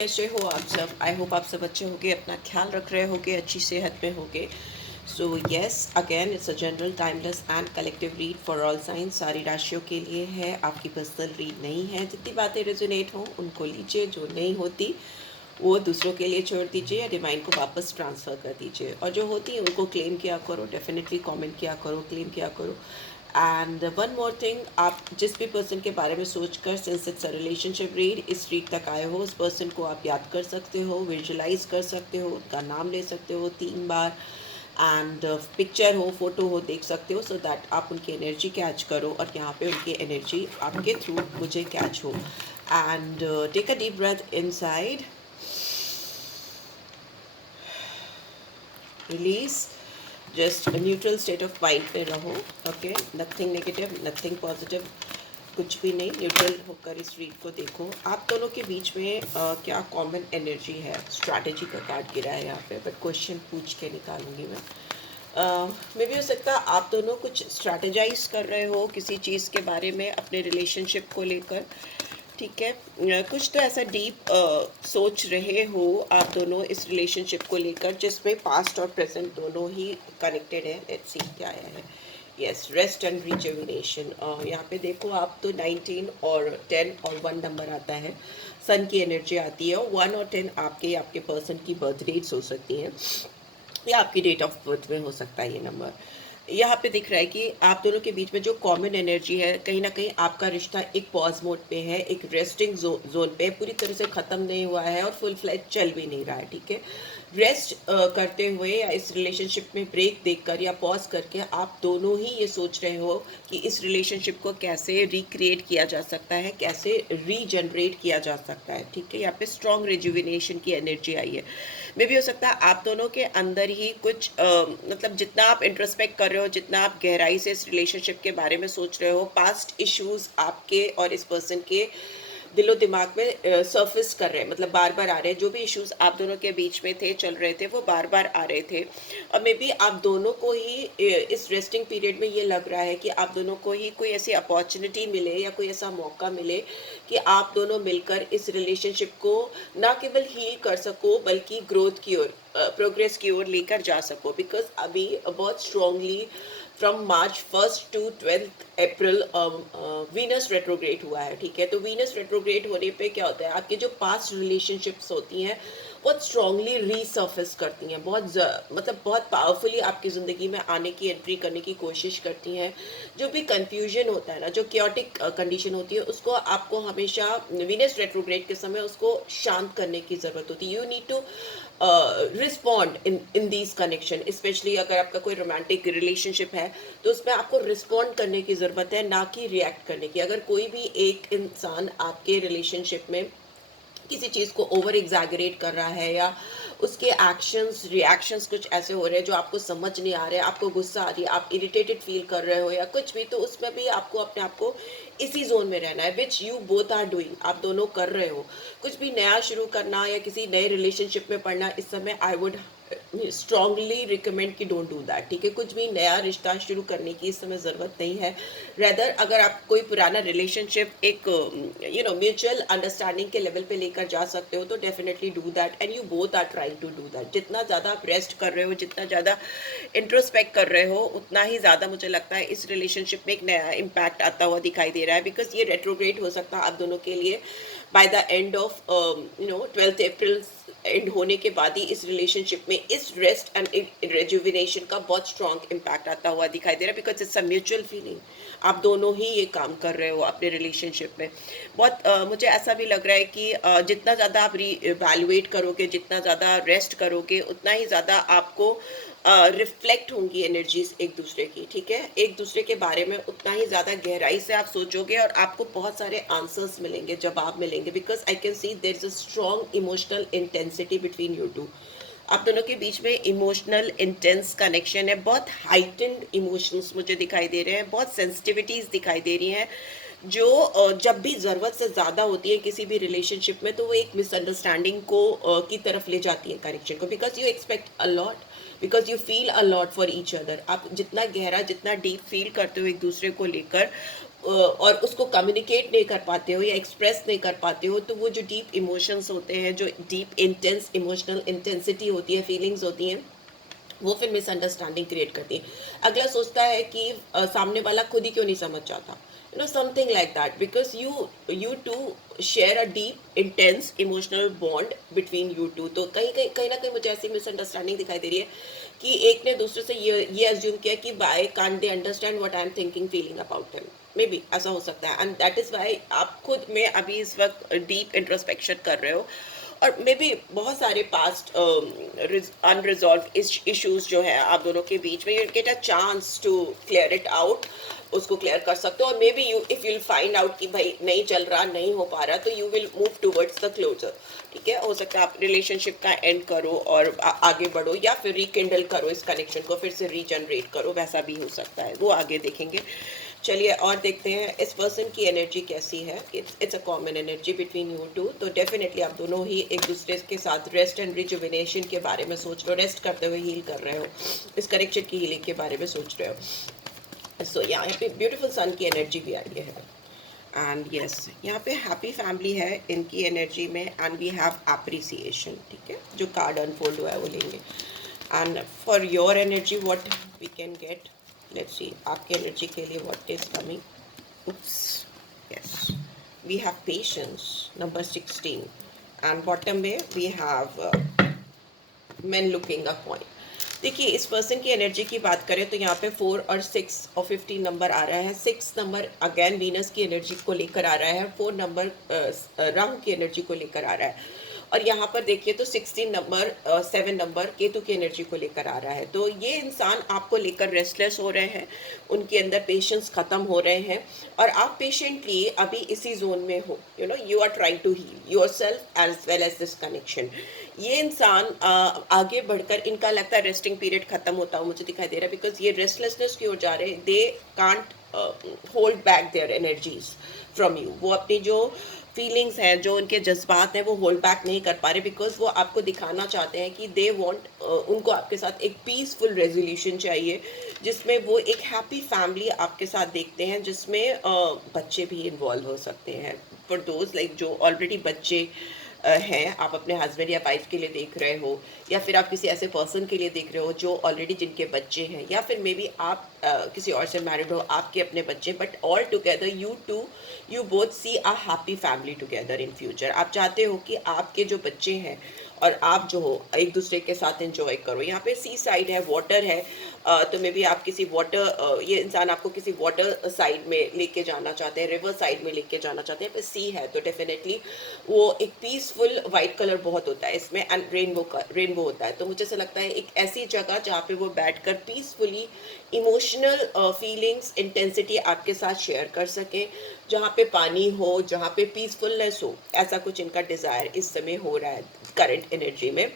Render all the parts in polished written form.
कैसे हो आप सब? आई होप आप सब अच्छे होगे, अपना ख्याल रख रहे होगे, अच्छी सेहत में होगे। So yes, again it's a general timeless and collective read for all science. सारी राशियों के लिए है, आपकी पर्सनल रीड नहीं है। जितनी बातें रेजोनेट हों उनको लीजिए, जो नहीं होती वो दूसरों के लिए छोड़ दीजिए या डिवाइन को वापस ट्रांसफ़र कर दीजिए, और जो होती है उनको क्लेम किया करो, डेफिनेटली कमेंट किया करो, क्लेम किया करो। एंड वन मोर थिंग, आप जिस भी पर्सन के बारे में सोचकर, since it's a relationship read, इस रीड तक आए हो, उस पर्सन को आप याद कर सकते हो, विजुलाइज कर सकते हो, उनका नाम ले सकते हो 3 बार, एंड पिक्चर हो, फोटो हो, देख सकते हो, सो दैट आप उनकी एनर्जी कैच करो और यहाँ पे उनकी एनर्जी आपके थ्रू मुझे कैच हो। And take a deep breath inside, release, just neutral state of mind पे रहो। Okay, nothing negative, nothing positive, कुछ भी नहीं, न्यूट्रल होकर इस रीड को देखो। आप दोनों के बीच में क्या कॉमन एनर्जी है? स्ट्रैटेजी का कार्ड गिरा है यहाँ पे, बट क्वेश्चन पूछ के निकालूंगी मैं। मे भी हो सकता है आप दोनों कुछ स्ट्रैटेजाइज कर रहे हो किसी चीज़ के बारे में अपने रिलेशनशिप को लेकर, ठीक है। कुछ तो ऐसा डीप सोच रहे हो आप दोनों इस रिलेशनशिप को लेकर, जिसमें पास्ट और प्रेजेंट दोनों ही कनेक्टेड है। लेट्स सी क्या आया है। Yes, rest and rejuvenation. यहाँ पे देखो, आप तो 19 और 10 और 1 नंबर आता है, सन की एनर्जी आती है, और 1 और 10 आपके पर्सन की बर्थ डेट्स हो सकती हैं, या आपकी डेट ऑफ बर्थ में हो सकता है ये नंबर। यहाँ पे दिख रहा है कि आप दोनों के बीच में जो कॉमन एनर्जी है, कहीं ना कहीं आपका रिश्ता एक पॉज मोड पे है, एक रेस्टिंग जोन पे है, पूरी तरह से ख़त्म नहीं हुआ है और फुल फ्लैज चल भी नहीं रहा है, ठीक है। रेस्ट करते हुए या इस रिलेशनशिप में ब्रेक देकर या पॉज करके आप दोनों ही ये सोच रहे हो कि इस रिलेशनशिप को कैसे रिक्रिएट किया जा सकता है, कैसे रीजनरेट किया जा सकता है, ठीक है। यहाँ पे स्ट्रॉन्ग रिजुविनेशन की एनर्जी आई है। मे भी हो सकता है आप दोनों के अंदर ही कुछ मतलब जितना आप इंट्रोस्पेक्ट कर रहे हो, जितना आप गहराई से इस रिलेशनशिप के बारे में सोच रहे हो, पास्ट इश्यूज आपके और इस पर्सन के दिलो दिमाग में सरफेस कर रहे हैं, मतलब बार बार आ रहे हैं। जो भी इश्यूज आप दोनों के बीच में थे, चल रहे थे, वो बार बार आ रहे थे। और मे बी आप दोनों को ही इस रेस्टिंग पीरियड में ये लग रहा है कि आप दोनों को ही कोई ऐसी अपॉर्चुनिटी मिले या कोई ऐसा मौका मिले कि आप दोनों मिलकर इस रिलेशनशिप को ना केवल हील कर सको, बल्कि ग्रोथ की ओर, प्रोग्रेस की ओर लेकर जा सको। बिकॉज अभी बहुत strongly from March 1 to 12 April Venus retrograde हुआ है, ठीक है। तो वीनस रेट्रोग्रेड होने पे क्या होता है, आपके जो पास्ट रिलेशनशिप्स होती हैं बहुत स्ट्रांगली रीसर्फेस करती हैं, मतलब बहुत पावरफुली आपकी ज़िंदगी में आने की, एंट्री करने की कोशिश करती हैं। जो भी कंफ्यूजन होता है ना, जो क्योटिक कंडीशन होती है, उसको आपको हमेशा वीनस रेट्रोग्रेड के समय उसको शांत करने की ज़रूरत होती है। You need to respond in these connection, specially अगर आपका कोई रोमांटिक रिलेशनशिप है तो उसमें आपको रिस्पॉन्ड करने की ज़रूरत है, ना कि रिएक्ट करने की। अगर कोई भी एक इंसान आपके रिलेशनशिप में किसी चीज़ को ओवर एग्जैगरेट कर रहा है, या उसके एक्शंस रिएक्शंस कुछ ऐसे हो रहे हैं जो आपको समझ नहीं आ रहे, आपको गुस्सा आ रही है, आप इरिटेटेड फील कर रहे हो या कुछ भी, तो उसमें भी आपको अपने आप को इसी जोन में रहना है, which you both are doing, आप दोनों कर रहे हो। कुछ भी नया शुरू करना या किसी नए रिलेशनशिप में पढ़ना, इस समय आई वुड स्ट्रांगली रिकमेंड कि डोंट डू दैट, ठीक है। कुछ भी नया रिश्ता शुरू करने की इस समय ज़रूरत नहीं है। रेदर अगर आप कोई पुराना रिलेशनशिप एक म्यूचुअल अंडरस्टैंडिंग के लेवल पे लेकर जा सकते हो, तो definitely do that, and you both are trying to do that. जितना ज़्यादा आप रेस्ट कर रहे हो, जितना ज़्यादा इंट्रोस्पेक्ट कर रहे हो, उतना ही ज़्यादा मुझे लगता है इस रिलेशनशिप में एक नया इम्पैक्ट आता हुआ दिखाई दे रहा है। बिकॉज ये रेट्रोग्रेड हो सकता है आप दोनों के लिए by the end of 12 April and होने के बाद ही इस रिलेशनशिप में इस रेस्ट एंड रेजुविनेशन का बहुत स्ट्रॉन्ग इम्पैक्ट आता हुआ दिखाई दे रहा है। Because it's a mutual feeling, आप दोनों ही ये काम कर रहे हो अपने रिलेशनशिप में। बहुत मुझे ऐसा भी लग रहा है कि जितना ज़्यादा आप रीवैल्यूएट करोगे, जितना ज़्यादा रेस्ट करोगे, उतना ही ज़्यादा आपको रिफ्लेक्ट होंगी एनर्जीज एक दूसरे की, ठीक है। एक दूसरे के बारे में उतना ही ज़्यादा गहराई से आप सोचोगे और आपको बहुत सारे आंसर्स मिलेंगे, जवाब मिलेंगे। Because I can see there is a strong emotional intensity between you two. आप दोनों के बीच में इमोशनल इंटेंस कनेक्शन है, बहुत हाइटेंड इमोशंस मुझे दिखाई दे रहे हैं, बहुत सेंसिटिविटीज़ दिखाई दे रही हैं, जो जब भी ज़रूरत से ज़्यादा होती है किसी भी रिलेशनशिप में, तो वो एक मिसअंडरस्टैंडिंग को की तरफ ले जाती है कनेक्शन को। Because you expect a lot, because you feel a lot for each other. आप जितना गहरा, जितना डीप फील करते हो एक दूसरे को लेकर, और उसको कम्युनिकेट नहीं कर पाते हो या एक्सप्रेस नहीं कर पाते हो, तो वो जो डीप इमोशंस होते हैं, जो डीप इंटेंस इमोशनल इंटेंसिटी होती है, फीलिंग्स होती हैं, वो फिर मिसअंडरस्टैंडिंग क्रिएट करती है। अगला सोचता है कि सामने वाला खुद ही क्यों नहीं समझ जाता, something like that, because you two share a deep intense emotional bond between you two. तो कहीं ना कहीं मुझे ऐसी मिसअंडरस्टैंडिंग दिखाई दे रही है कि एक ने दूसरे से ये अज्यूम किया कि why can't they understand what I am thinking feeling about him. Maybe ऐसा हो सकता है, एंड दैट इज़ वाई आप खुद में अभी इस वक्त डीप इंट्रोस्पेक्शन कर रहे हो, और मे बी बहुत सारे पास्ट अनरिजॉल्व इश्यूज जो है आप दोनों के बीच में, you get a chance to clear it out, उसको क्लियर कर सकते हो। और maybe you if you'll find out कि भाई नहीं चल रहा, नहीं हो पा रहा, तो you will move towards the closure. ठीक है, हो सकता है आप रिलेशनशिप का एंड करो और आगे बढ़ो, या फिर रिकिंडल करो इस कनेक्शन को, फिर से रीजनरेट करो, वैसा भी हो सकता है, वो आगे देखेंगे। चलिए और देखते हैं इस पर्सन की एनर्जी कैसी है। It's a common energy between you two. तो डेफिनेटली आप दोनों ही एक दूसरे के साथ रेस्ट एंड रिजुविनेशन के बारे में सोच रहे हो, रेस्ट करते हुए हील कर रहे हो, इस कनेक्शन की हीलिंग के बारे में सोच रहे हो। सो यहाँ पे ब्यूटीफुल सन की एनर्जी भी आई है, एंड यस यहाँ पे हैप्पी फैमिली है इनकी एनर्जी में, एंड वी हैव एप्रिसिएशन। ठीक है, जो कार्ड अनफोल्ड हुआ है वो लेंगे। And for your energy what we can get, let's see आपकी एनर्जी के लिए what is coming. oops yes, we have patience, number 16, and bottom में we have men looking a point। देखिए इस पर्सन की एनर्जी की बात करें तो यहाँ पे 4 और 6 और 15 नंबर आ रहा है। 6 नंबर अगेन वीनस की एनर्जी को लेकर आ रहा है, 4 नंबर राहु की एनर्जी को लेकर आ रहा है, और यहाँ पर देखिए तो 16 नंबर 7 नंबर केतु की एनर्जी को लेकर आ रहा है। तो ये इंसान आपको लेकर रेस्टलेस हो रहे हैं, उनके अंदर पेशेंस खत्म हो रहे हैं, और आप पेशेंटली अभी इसी जोन में हो। You are trying to heal yourself as well as this connection. ये इंसान आगे बढ़कर, इनका लगता है रेस्टिंग पीरियड खत्म होता हुआ मुझे दिखाई दे रहा है, बिकॉज ये रेस्टलेसनेस की ओर जा रहे हैं। They can't hold back their energies from you. वो अपनी जो फीलिंग्स हैं, जो उनके जज्बात हैं, वो होल्ड बैक नहीं कर पा रहे, बिकॉज वो आपको दिखाना चाहते हैं कि दे वांट, उनको आपके साथ एक पीसफुल रेजोल्यूशन चाहिए, जिसमें वो एक हैप्पी फैमिली आपके साथ देखते हैं, जिसमें बच्चे भी इन्वॉल्व हो सकते हैं। फॉर दोज लाइक जो ऑलरेडी बच्चे हैं, आप अपने हस्बैंड या वाइफ के लिए देख रहे हो, या फिर आप किसी ऐसे पर्सन के लिए देख रहे हो जो ऑलरेडी जिनके बच्चे हैं, या फिर मे बी आप किसी और से मैरिड हो, आपके अपने बच्चे, but all together you both see a happy family together in future. आप चाहते हो कि आपके जो बच्चे हैं और आप जो हो एक दूसरे के साथ एंजॉय करो। यहाँ पे सी साइड है, वाटर है, तो मे बी आप किसी वाटर, ये इंसान आपको किसी वाटर साइड में लेके जाना चाहते हैं, रिवर साइड में लेके जाना चाहते हैं। पे सी है तो डेफिनेटली वो एक पीसफुल वाइट कलर बहुत होता है इसमें, एंड रेनबो होता है। तो मुझे ऐसा लगता है एक ऐसी जगह जहाँ पे वो बैठकर पीसफुली इमोशनल फीलिंग्स इंटेंसिटी आपके साथ शेयर कर सकें, जहाँ पे पानी हो, जहाँ पे पीसफुलनेस हो, ऐसा कुछ इनका डिज़ायर इस समय हो रहा है करंट एनर्जी में,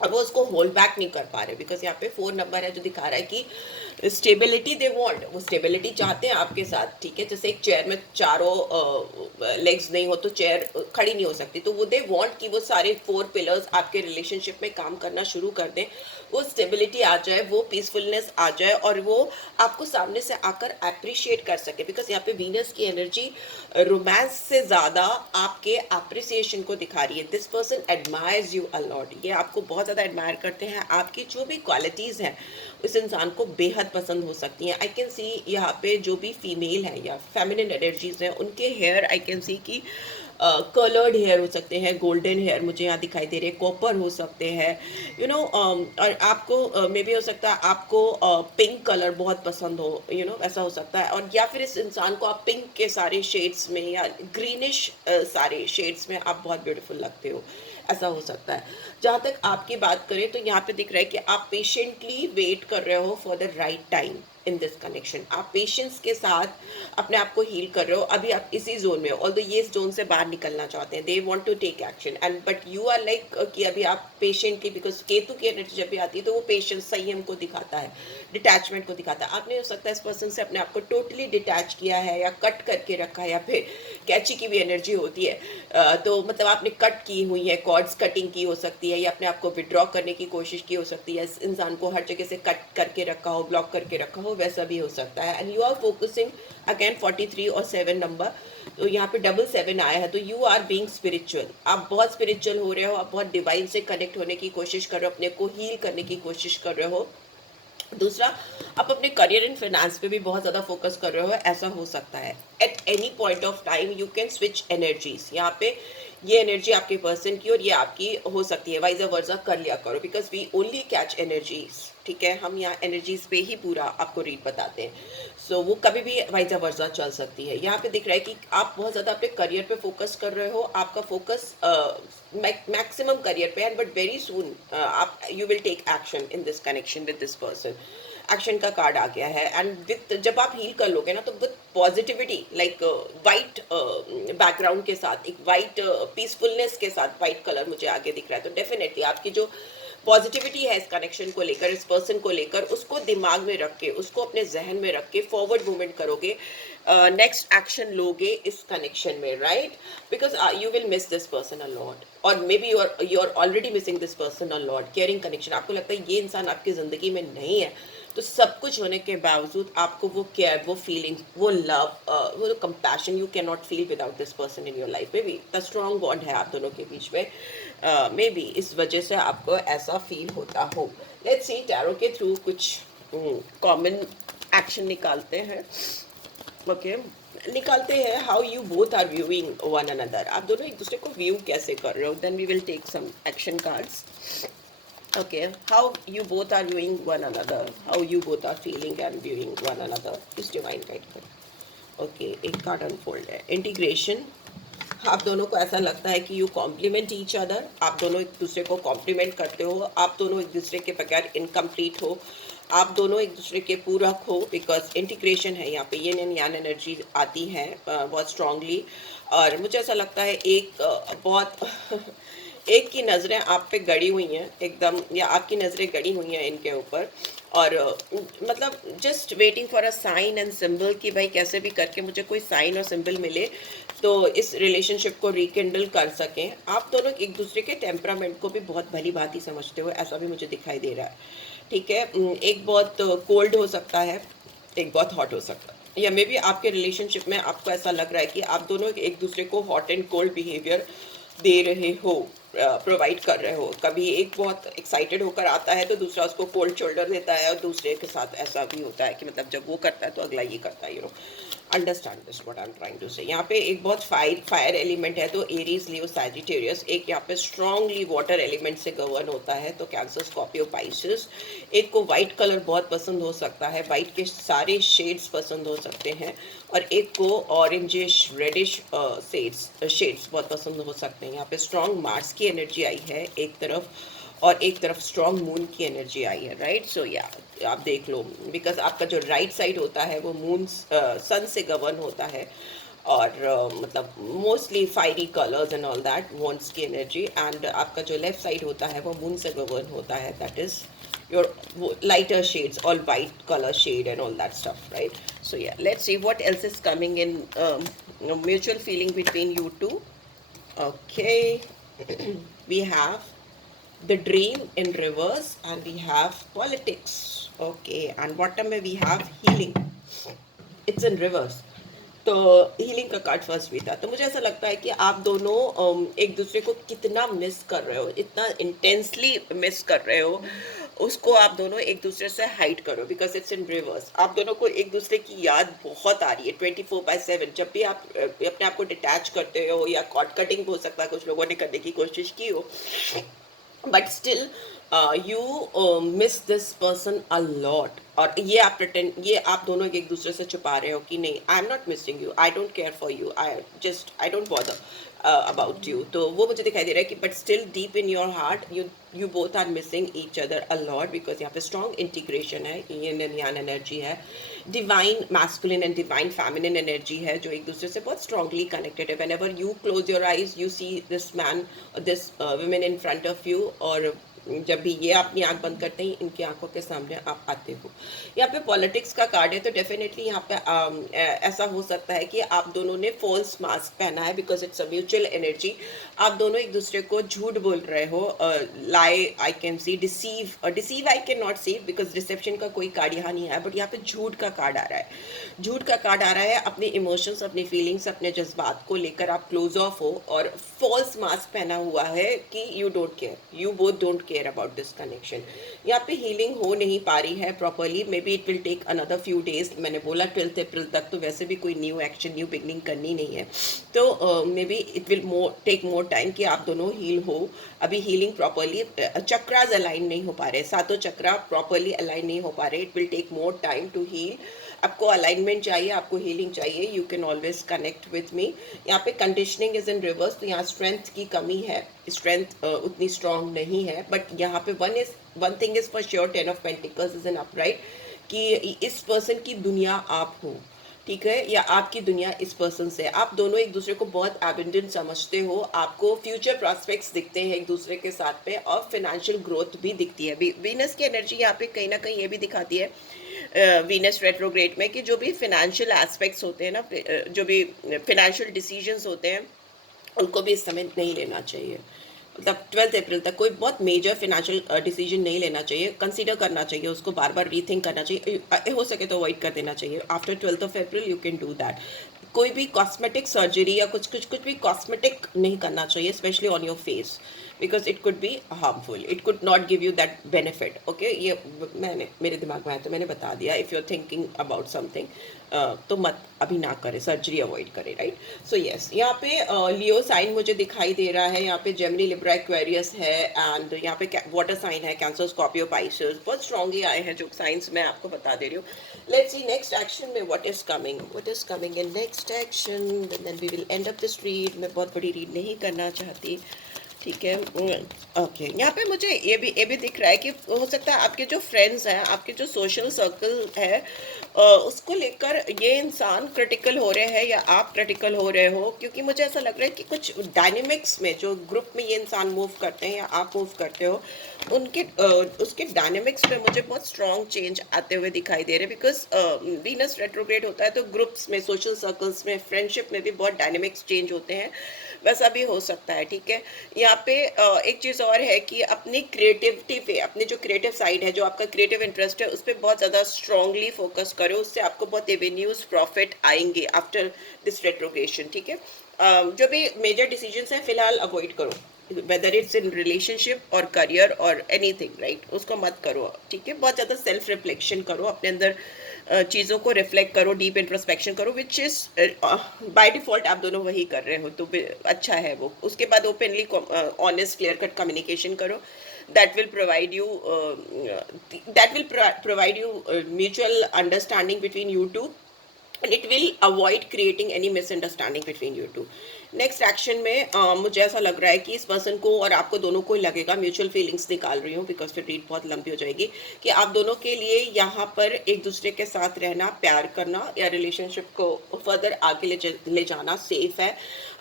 और वो उसको होल्ड बैक नहीं कर पा रहे, बिकॉज यहाँ पे 4 नंबर है जो दिखा रहा है कि स्टेबिलिटी दे वांट, वो स्टेबिलिटी चाहते हैं आपके साथ। ठीक है, जैसे एक चेयर में चारों लेग्स नहीं हो तो चेयर खड़ी नहीं हो सकती, तो वो दे वांट कि वो सारे 4 पिलर्स आपके रिलेशनशिप में काम करना शुरू कर दें, वो स्टेबिलिटी आ जाए, वो पीसफुलनेस आ जाए, और वो आपको सामने से आकर अप्रिशिएट कर सके। बिकॉज यहाँ पे वीनस की एनर्जी रोमांस से ज़्यादा आपके अप्रिसिएशन को दिखा रही है। This person admires you a lot, ये आपको बहुत ज़्यादा एडमायर करते हैं, आपकी जो भी क्वालिटीज़ हैं उस इंसान को बेहद पसंद हो सकती हैं। आई कैन सी यहाँ पे जो भी फीमेल है या फेमिनिन एनर्जीज हैं, उनके हेयर आई कैन सी कि कलर्ड हेयर हो सकते हैं, गोल्डन हेयर मुझे यहाँ दिखाई दे रहे हैं, कॉपर हो सकते हैं, और आपको मे बी हो सकता है आपको पिंक कलर बहुत पसंद हो, ऐसा हो सकता है। और या फिर इस इंसान को आप पिंक के सारे शेड्स में या ग्रीनिश सारे शेड्स में आप बहुत ब्यूटीफुल लगते हो, ऐसा हो सकता है। जहाँ तक आपकी बात करें तो यहाँ पे दिख रहा है कि आप पेशेंटली वेट कर रहे हो for the right time in this connection. आप पेशेंस के साथ अपने आप को हील कर रहे हो, अभी आप इसी जोन में हो, ऑल्दो ये इस जोन से बाहर निकलना चाहते हैं, they want to take action, and but you are like कि अभी आप पेशेंटली, बिकॉज केतु की एनर्जी जब भी आती है तो वो पेशेंस, संयम को दिखाता है, डिटैचमेंट को दिखाता है। आपने हो सकता है इस पर्सन से अपने आप को टोटली डिटैच किया है, या कट करके रखा है, या फिर कैची की भी एनर्जी होती है, तो मतलब आपने कट की हुई है, कॉर्ड्स कटिंग की हो सकती है, या अपने आप को विड्रॉ करने की कोशिश की हो सकती है, इस इंसान को हर जगह से कट करके रखा हो, ब्लॉक करके रखा हो, हो वैसा भी हो सकता है। And you are focusing again 43 और 7 नंबर, तो यहाँ पे डबल 7 आया है, तो यू आर बीइंग स्पिरिचुअल, आप बहुत स्पिरिचुअल हो रहे हो, आप बहुत डिवाइन से कनेक्ट होने की कोशिश कर रहे हो, अपने को हील करने की कोशिश कर रहे हो। दूसरा, आप अपने करियर एंड फाइनेंस पे भी बहुत ज़्यादा फोकस कर रहे हो, ऐसा हो सकता है। At any point of time you can switch energies, यहाँ पे ये एनर्जी आपके पर्सन की और ये आपकी हो सकती है, वाइजा वर्जा कर लिया करो, because we only catch energies, ठीक है, हम यहाँ एनर्जीज पे ही पूरा आपको रीड बताते हैं। सो वो कभी भी वाइजा वर्जा चल सकती है। यहाँ पे दिख रहा है कि आप बहुत ज़्यादा अपने करियर पे फोकस कर रहे हो, आपका फोकस मैक्सिमम करियर पे है, बट वेरी सून आप you will take action in this connection with this person. Action का कार्ड आ गया है, एंड विथ जब आप हील कर लोगे ना, तो with positivity, like white background के साथ, एक वाइट पीसफुलनेस के साथ, वाइट कलर मुझे आगे दिख रहा है, तो डेफिनेटली आपकी जो पॉजिटिविटी है इस कनेक्शन को लेकर, इस पर्सन को लेकर, उसको दिमाग में रख के, उसको अपने जहन में रख के फॉरवर्ड मूवमेंट करोगे, नेक्स्ट एक्शन लोगे इस कनेक्शन में, right? Because you will miss this person a lot, और maybe you are already missing this person a lot. Caring connection, आपको लगता है ये इंसान आपकी ज़िंदगी में नहीं है, तो सब कुछ होने के बावजूद आपको वो केयर, वो फीलिंग, वो लव, वो compassion you can not feel without this person in your life. May be the strong bond है आप दोनों के बीच में, मे बी इस वजह से आपको ऐसा फील होता हो। लेट्स सी, टैरो के थ्रू कुछ कॉमन एक्शन निकालते हैं। ओके, निकालते हैं how you both are viewing one another, आप दोनों एक दूसरे को व्यू कैसे कर रहे हो। Then we will take some action cards. Okay, how you both are viewing one another, how you both are feeling and viewing one another is divine guide कर। Okay, एक कार्ड अनफोल्ड है, integration. आप दोनों को ऐसा लगता है कि यू कॉम्प्लीमेंट ईच अदर, आप दोनों एक दूसरे को कॉम्प्लीमेंट करते हो, आप दोनों एक दूसरे के बगैर इनकम्प्लीट हो, आप दोनों एक दूसरे के पूरक हो, बिकॉज इंटीग्रेशन है यहाँ पे, ये यान एनर्जी आती है बहुत स्ट्रांगली। और मुझे ऐसा लगता है एक बहुत एक की नज़रें आप पे गड़ी हुई हैं एकदम, या आपकी नज़रें गड़ी हुई हैं इनके ऊपर, और मतलब just waiting for a sign and symbol कि भाई कैसे भी करके मुझे कोई साइन और सिंबल मिले तो इस रिलेशनशिप को रिकिंडल कर सकें। आप दोनों एक दूसरे के टेम्परामेंट को भी बहुत भली भांति समझते हो, ऐसा भी मुझे दिखाई दे रहा है, ठीक है। एक बहुत कोल्ड हो सकता है, एक बहुत हॉट हो सकता है, या मे बी आपके रिलेशनशिप में आपको ऐसा लग रहा है कि आप दोनों एक दूसरे को hot and cold behaviour they रहे हो, प्रोवाइड कर रहे हो। कभी एक बहुत एक्साइटेड होकर आता है तो दूसरा उसको कोल्ड शोल्डर देता है, और दूसरे के साथ ऐसा भी होता है कि मतलब जब वो करता है तो अगला ये करता है, understand this what I am trying to say. यहाँ पे एक बहुत फायर एलिमेंट है, तो एरीज, लियो, सैजिटेरियस। एक यहाँ पे स्ट्रांगली वाटर एलिमेंट से गवर्न होता है, तो कैंसर, स्कॉर्पियो, पाइसेस। एक को वाइट कलर बहुत पसंद हो सकता है, वाइट के सारे शेड्स पसंद हो सकते हैं, और एक को ऑरेंजिश रेडिश शेड्स बहुत पसंद हो सकते हैं। यहाँ पे स्ट्रॉन्ग मार्स की एनर्जी आई है एक तरफ, और एक तरफ स्ट्रॉन्ग मून की एनर्जी आई है, राइट? सो या आप देख लो, बिकॉज आपका जो राइट साइड होता है वो मून सन से गवर्न होता है, और मतलब mostly fiery colours and all that, wants की एनर्जी। एंड आपका जो लेफ्ट साइड होता है वो मून से गवर्न होता है, that is your lighter shades, all white color shade and all that stuff, right? So yeah, let's see what else is coming in mutual feeling between you two. Okay. We have the dream in reverse, and we have politics. Okay, and bottom में we have healing, it's in reverse। तो healing का card first भी था, तो मुझे ऐसा लगता है कि आप दोनों एक दूसरे को कितना मिस कर रहे हो, इतना इंटेंसली मिस कर रहे हो, उसको आप दोनों एक दूसरे से हाइड करो, बिकॉज इट्स इन रिवर्स। आप दोनों को एक दूसरे की याद बहुत आ रही है 24/7। जब भी आप अपने आप को डिटैच करते हो, या कॉर्ड कटिंग हो सकता है, कुछ लोगों ने करने की कोशिश की हो, but still you miss this person a lot. और ये आप दोनों एक दूसरे से छुपा रहे हो कि नहीं, I am not missing you, I don't care for you, I don't bother about you. तो वो मुझे दिखाई दे रहा है कि but still deep in your heart you both are missing each other a lot, because यहाँ पे स्ट्रॉन्ग इंटीग्रेशन है, यिन एंड यांग एनर्जी है, divine masculine and divine feminine energy है, जो एक दूसरे से बहुत स्ट्रांगली कनेक्टेड है। whenever you close your eyes you see this man or this women in front of you, or जब भी ये अपनी आंख बंद करते हैं इनकी आंखों के सामने आप आते हो। यहाँ पे पॉलिटिक्स का कार्ड है, तो डेफिनेटली यहाँ पे ऐसा हो सकता है कि आप दोनों ने फॉल्स मास्क पहना है, because it's a mutual energy. आप दोनों एक दूसरे को झूठ बोल रहे हो, lie I can see, deceive I can not see because deception का कोई कार्ड यहाँ नहीं है, बट यहाँ पे झूठ का कार्ड आ रहा है। झूठ का कार्ड आ रहा है, अपने इमोशंस, अपनी फीलिंग्स, अपने जज्बात को लेकर आप क्लोज ऑफ हो, और फॉल्स मास्क पहना हुआ है कि you don't care, you both don't care about this connection. यहाँ पे हीलिंग हो नहीं पा रही है properly, maybe it will take another few days. मैंने बोला 12 अप्रैल तक तो वैसे भी कोई न्यू एक्शन, न्यू बिगनिंग करनी नहीं है, तो maybe it will take more time कि आप दोनों हील हो। अभी हीलिंग प्रॉपरली, चक्रास अलाइन नहीं हो पा रहे, सातों चक्रा प्रॉपरली अलाइन नहीं हो पा रहे, it will take more time to heal. आपको अलाइनमेंट चाहिए, आपको हीलिंग चाहिए, you can always connect with me. यहाँ पे कंडीशनिंग इज इन रिवर्स, तो यहाँ स्ट्रेंथ की कमी है, स्ट्रेंथ उतनी स्ट्रांग नहीं है, बट यहाँ पे one thing is for sure, 10 of pentacles is in upright, कि इस पर्सन की दुनिया आप हो, ठीक है, या आपकी दुनिया इस पर्सन से। आप दोनों एक दूसरे को बहुत एबंडेंट समझते हो, आपको फ्यूचर प्रॉस्पेक्ट्स दिखते हैं एक दूसरे के साथ में, और फाइनेंशियल ग्रोथ भी दिखती है। वीनस की एनर्जी यहाँ पे कहीं ना कहीं ये भी दिखाती है, वीनस रेट्रोग्रेड में, कि जो भी फाइनेंशियल एस्पेक्ट्स होते हैं ना, जो भी फाइनेंशियल डिसीजंस होते हैं, उनको भी इस समय नहीं लेना चाहिए। मतलब 12 अप्रैल तक कोई बहुत मेजर फाइनेंशियल डिसीजन नहीं लेना चाहिए, कंसीडर करना चाहिए, उसको बार बार रीथिंक करना चाहिए, हो सके तो अवॉइड कर देना चाहिए। After 12 April you can do that. कोई भी कॉस्मेटिक सर्जरी या कुछ भी कॉस्मेटिक नहीं करना चाहिए, specially on your face, because it could be harmful, it could not give you that benefit. Okay, ये मैंने मेरे दिमाग में आया तो मैंने बता दिया। If you are thinking about something तो मत अभी ना करें, सर्जरी अवॉइड करें, राइट। सो यस, यहाँ पे लियो साइन मुझे दिखाई दे रहा है, यहाँ पे जेमिनी, लिब्रा, एक्वेरियस है, एंड यहाँ पे वाटर साइन है, कैंसर, स्कॉर्पियो, पाइसेस, बहुत स्ट्रांगली आए हैं जो साइंस मैं आपको बता दे रही हूँ। लेट्स सी नेक्स्ट एक्शन में what is coming in next action, then we will end up this read. मैं बहुत बड़ी रीड नहीं करना चाहती, ठीक है। ओके, यहाँ पे मुझे ये भी दिख रहा है कि हो सकता है आपके जो फ्रेंड्स हैं, आपके जो सोशल सर्कल है, उसको लेकर ये इंसान क्रिटिकल हो रहे हैं या आप क्रिटिकल हो रहे हो, क्योंकि मुझे ऐसा लग रहा है कि कुछ डायनेमिक्स में जो ग्रुप में ये इंसान मूव करते हैं या आप मूव करते हो, उनके उसके डायनेमिक्स में मुझे बहुत स्ट्रॉन्ग चेंज आते हुए दिखाई दे रहे हैं, बिकॉज वीनस रेट्रोग्रेड होता है तो ग्रुप्स में, सोशल सर्कल्स में, फ्रेंडशिप में भी बहुत डायनेमिक्स चेंज होते हैं, वैसा भी हो सकता है, ठीक है। यहाँ पे एक चीज़ और है कि अपनी क्रिएटिविटी पे, अपनी जो क्रिएटिव साइड है, जो आपका क्रिएटिव इंटरेस्ट है, उस पर बहुत ज़्यादा स्ट्रांगली फोकस करो, उससे आपको बहुत एवेन्यूज प्रॉफिट आएंगे आफ्टर दिस रेट्रोग्रेशन, ठीक है। जो भी मेजर डिसीजंस हैं फिलहाल अवॉइड करो, वेदर इट्स इन रिलेशनशिप और करियर और एनीथिंग, राइट, उसको मत करो, ठीक है। बहुत ज़्यादा सेल्फ रिफ्लेक्शन करो, अपने अंदर चीज़ों को रिफ्लेक्ट करो, डीप इंट्रोस्पेक्शन करो, विच इज़ बाय डिफ़ॉल्ट आप दोनों वही कर रहे हो, तो अच्छा है वो। उसके बाद openly honest clear cut communication करो, that will provide you provide you mutual understanding between you two, and it will avoid creating any misunderstanding between you two. Next action में मुझे ऐसा लग रहा है कि इस पर्सन को और आपको दोनों को लगेगा, म्यूचुअल फीलिंग्स निकाल रही हूँ बिकॉज फिर रीड बहुत लंबी हो जाएगी, कि आप दोनों के लिए यहाँ पर एक दूसरे के साथ रहना, प्यार करना या रिलेशनशिप को फर्दर आगे ले जाना सेफ है।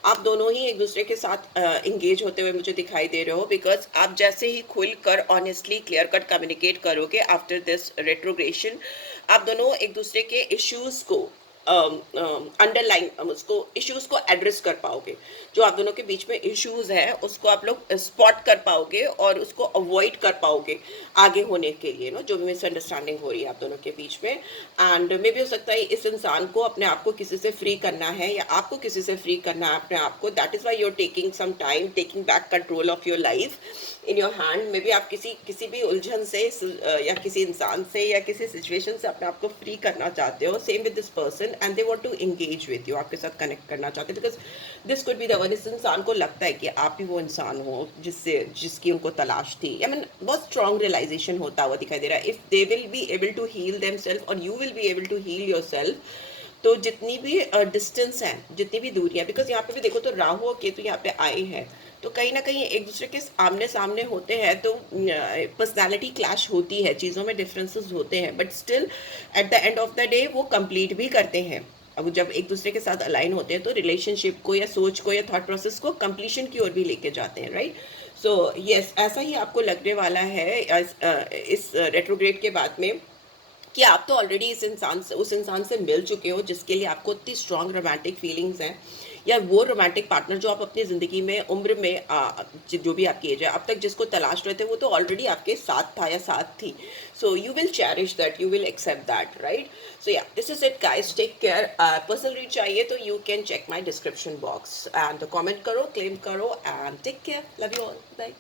आप दोनों ही एक दूसरे के साथ इंगेज होते हुए मुझे दिखाई दे रहे हो, बिकॉज आप जैसे ही खुल कर ऑनेस्टली क्लियर कट कम्युनिकेट करोगे आफ्टर दिस रेट्रोग्रेशन, आप दोनों एक दूसरे के इश्यूज को अंडरलाइन उसको इश्यूज को एड्रेस कर पाओगे, जो आप दोनों के बीच में इश्यूज है उसको आप लोग स्पॉट कर पाओगे और उसको अवॉइड कर पाओगे आगे होने के लिए, नो, जो भी मिसअंडरस्टैंडिंग हो रही है आप दोनों के बीच में। एंड मे भी हो सकता है इस इंसान को अपने आप को किसी से फ्री करना है या आपको किसी से फ्री करना है अपने आप को, that is why you are taking some time, taking back control of your life in your hand. Maybe आप किसी भी उलझन से या किसी इंसान से या किसी सिचुएशन से अपने आप को फ्री करना चाहते हो, same with this person, and they want to engage with you, आपके साथ कनेक्ट करना चाहते हैं, because this could be the one. इस इंसान को लगता है कि आप ही वो इंसान हो जिसकी उनको तलाश थी, या मीन बहुत स्ट्रॉन्ग रियलाइजेशन होता हुआ दिखाई दे रहा है। If they will be able to heal themselves और you will be able to heal yourself, तो जितनी भी डिस्टेंस है, जितनी भी दूरियां, बिकॉज यहाँ पे भी देखो तो राहु और केतु यहाँ पे आए हैं, तो कहीं ना कहीं एक दूसरे के आमने सामने होते हैं, तो पर्सनालिटी क्लैश होती है, चीज़ों में डिफरेंसेस होते हैं, but still at the end of the day वो कंप्लीट भी करते हैं। अब जब एक दूसरे के साथ अलाइन होते हैं तो रिलेशनशिप को या सोच को या थॉट प्रोसेस को कंप्लीशन की ओर भी लेके जाते हैं, राइट। सो यस, ऐसा ही आपको लगने वाला है इस रेट्रोग्रेड के बाद में कि आप तो ऑलरेडी इस इंसान से उस इंसान से मिल चुके हो जिसके लिए आपको इतनी स्ट्रॉन्ग रोमांटिक फीलिंग्स हैं, या वो रोमांटिक पार्टनर जो आप अपनी ज़िंदगी में उम्र में जो भी आपकी एज है अब तक जिसको तलाश रहे थे, वो तो ऑलरेडी आपके साथ था या साथ थी. So you will cherish that, you will accept that, right? So yeah, this is it guys, take care. Personal read चाहिए तो you can check my description box and comment करो, क्लेम करो, and take care. Love you all, bye.